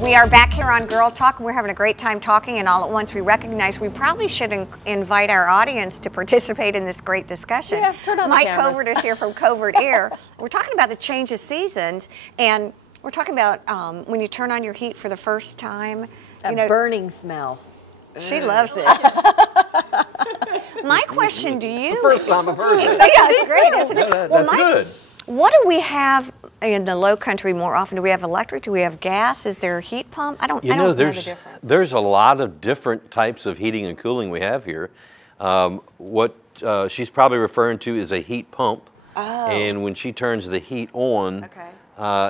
We are back here on Girl Talk, and we're having a great time talking, and all at once we recognize we probably should invite our audience to participate in this great discussion. Yeah, turn on the Mike cameras. Covert is here from Covert Aire. We're talking about the change of seasons, and we're talking about when you turn on your heat for the first time. That burning smell. She loves it. My question to you... It's the first time I've heard it. Yeah, it's great, isn't it? Yeah, Well, that's good. What do we have in the low country more often? Do we have electric? Do we have gas? Is there a heat pump? I don't know the difference. There's a lot of different types of heating and cooling we have here. What she's probably referring to is a heat pump. Oh. And when she turns the heat on,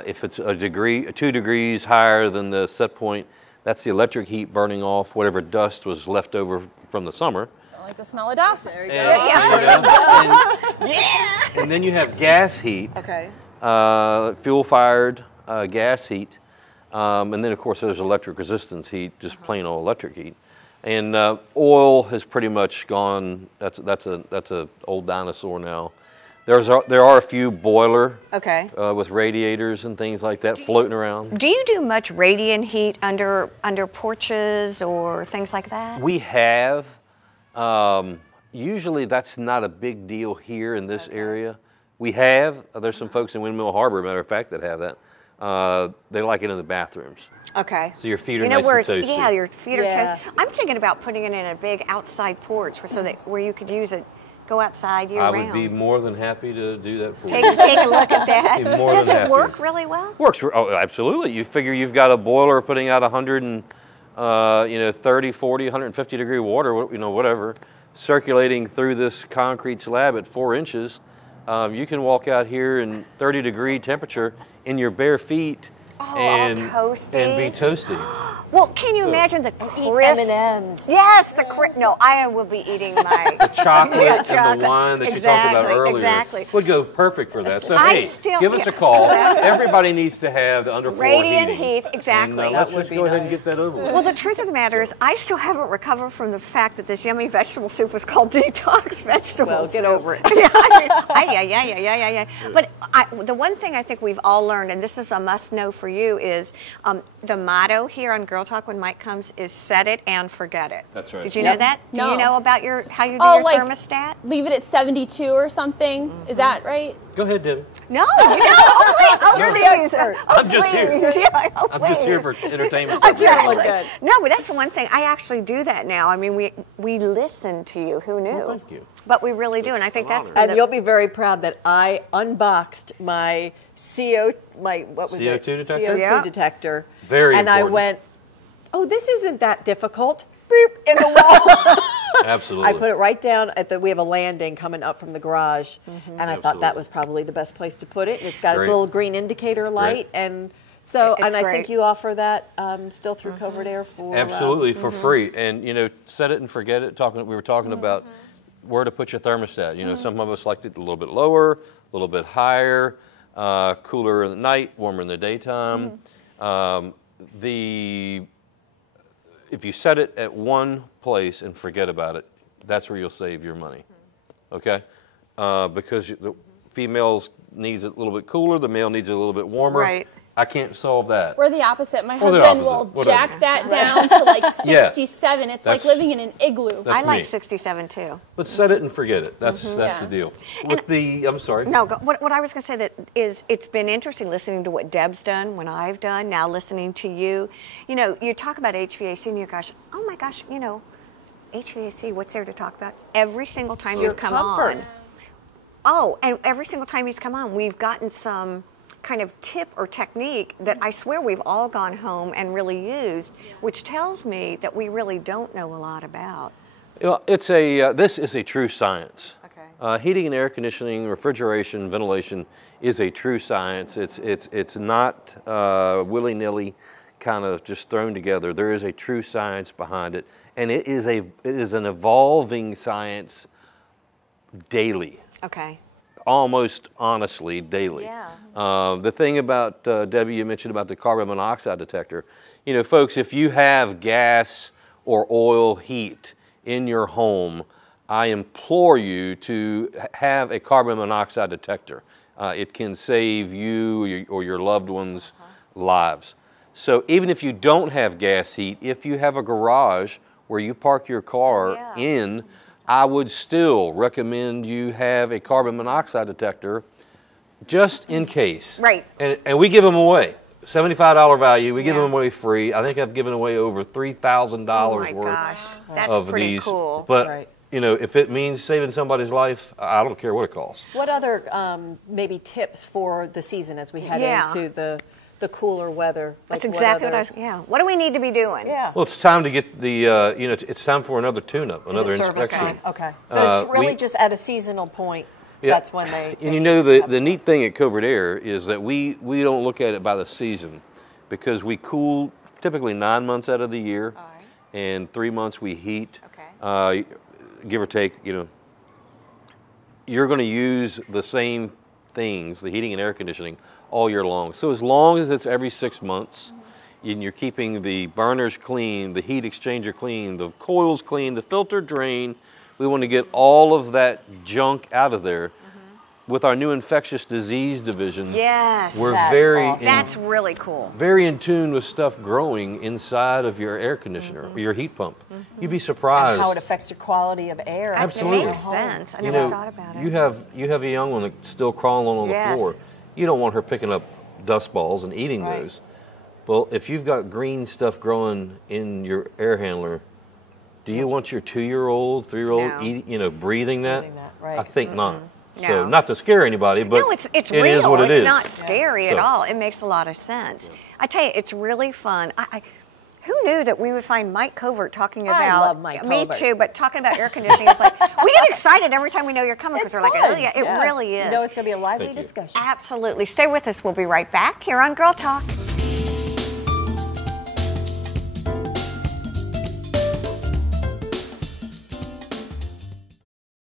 if it's a degree, 2 degrees higher than the set point, that's the electric heat burning off whatever dust was left over from the summer. I like the smell of dust. There you go. And then you have gas heat. Okay. Fuel-fired gas heat, and then of course there's electric resistance heat, just plain old electric heat. And oil has pretty much gone. That's a old dinosaur now. There are a few boiler with radiators and things like that floating around. Do you do much radiant heat under porches or things like that? We have. Usually that's not a big deal here in this area. We have. There's some folks in Windmill Harbor, matter of fact, that have that. They like it in the bathrooms. Okay. So your feet are nice and toasty. Yeah, your feet are toasty. I'm thinking about putting it in a big outside porch so that where you could use it, go outside year round. I would be more than happy to do that for you. Take a look at that. Does it work really well? Works. Oh, absolutely. You figure you've got a boiler putting out 30, 40, 150 degree water, whatever, circulating through this concrete slab at 4 inches. You can walk out here in 30-degree temperature in your bare feet and be toasty. Well, can you imagine the crisp M&Ms? Yes, no, I will be eating my the chocolate and the wine that you talked about earlier. Exactly. Would go perfect for that. So hey, give us a call. Everybody needs to have the underfloor radiant heating. heat, exactly. And, let's just go ahead and get that over with. Well, the truth of the matter is, I still haven't recovered from the fact that this yummy vegetable soup was called detox vegetable Well, soup. get over it. Yeah. But the one thing I think we've all learned, and this is a must-know for you, is the motto here on Girl Talk when Mike comes is set it and forget it. That's right. Did you know that? Do No. you know about how you do your thermostat? Leave it at 72 or something. Is that right? Go ahead, Debbie. No, you don't. You're the expert. I'm just here. Yeah, I'm just here for entertainment. Exactly. Good. No, but that's the one thing. I actually do that now. I mean, we listen to you. Who knew? Well, thank you. But we really do, and I think that's. And you'll be very proud that I unboxed my CO2 detector? CO2 detector. Very and important. I went, oh, this isn't that difficult. Boop, in the wall. Absolutely. I put it right down we have a landing coming up from the garage, and I thought that was probably the best place to put it. It's got a little green indicator light, and so I think you offer that still through Covert Aire for for free. And set it and forget it. We were talking about where to put your thermostat. Some of us liked it a little bit lower, a little bit higher, cooler in the night, warmer in the daytime. If you set it at one place and forget about it, that's where you'll save your money, okay? Because the female needs it a little bit cooler, the male needs it a little bit warmer. Right. I can't solve that. We're the opposite. My husband will jack that down to like 67. It's like living in an igloo. I like 67 too. But set it and forget it. That's the deal. I'm sorry. No, what I was going to say that is it's been interesting listening to what Deb's done, what I've done, now listening to you. You talk about HVAC and oh my gosh, HVAC, what's there to talk about? Every single time you've come on. Oh, and every single time he's come on, we've gotten some kind of tip or technique that I swear we've all gone home and really used, which tells me that we really don't know a lot about. This is a true science. Okay. Heating and air conditioning, refrigeration, ventilation is a true science. It's not willy-nilly kind of just thrown together. There is a true science behind it, and it is an evolving science daily. Okay. Almost honestly daily. Yeah. The thing about, Debbie, you mentioned about the carbon monoxide detector. Folks, if you have gas or oil heat in your home, I implore you to have a carbon monoxide detector. It can save you or your loved ones' lives. So even if you don't have gas heat, if you have a garage where you park your car in, I would still recommend you have a carbon monoxide detector just in case. Right. And we give them away. $75 value. We give them away free. I think I've given away over $3,000 worth of pretty these. Cool. But you know, if it means saving somebody's life, I don't care what it costs. What other maybe tips for the season as we head into the cooler weather? Like, that's exactly what I was. What do we need to be doing? Yeah. Well, it's time to get the. You know, it's time for another tune-up, another inspection. Okay. So it's really just at a seasonal point. Yeah. That's when they. And you know, the neat thing at Covert Aire is that we don't look at it by the season, because we cool typically 9 months out of the year, and 3 months we heat. Okay. Give or take, you know, you're going to use the same things, the heating and air conditioning, all year long. So as long as it's every 6 months, and you're keeping the burners clean, the heat exchanger clean, the coils clean, the filter drain, we want to get all of that junk out of there. With our new infectious disease division, we're that's really cool. Very in tune with stuff growing inside of your air conditioner, or your heat pump. You'd be surprised. And how it affects your quality of air. Absolutely. It makes sense. I never thought about it. You have a young one that's still crawling on the floor. You don't want her picking up dust balls and eating those. Well, if you've got green stuff growing in your air handler, do you want your 2-year-old, 3-year-old breathing that? I think not. No. So not to scare anybody, but no, it's it real. is what it is. It's not scary at all. It makes a lot of sense. I tell you, it's really fun. Who knew that we would find Mike Covert talking about? I love Mike Covert. Me too, but talking about air conditioning is like, we get excited every time we know you're coming, because we're like, oh yeah, it really is. You know it's going to be a lively discussion. Absolutely. Stay with us. We'll be right back here on Girl Talk.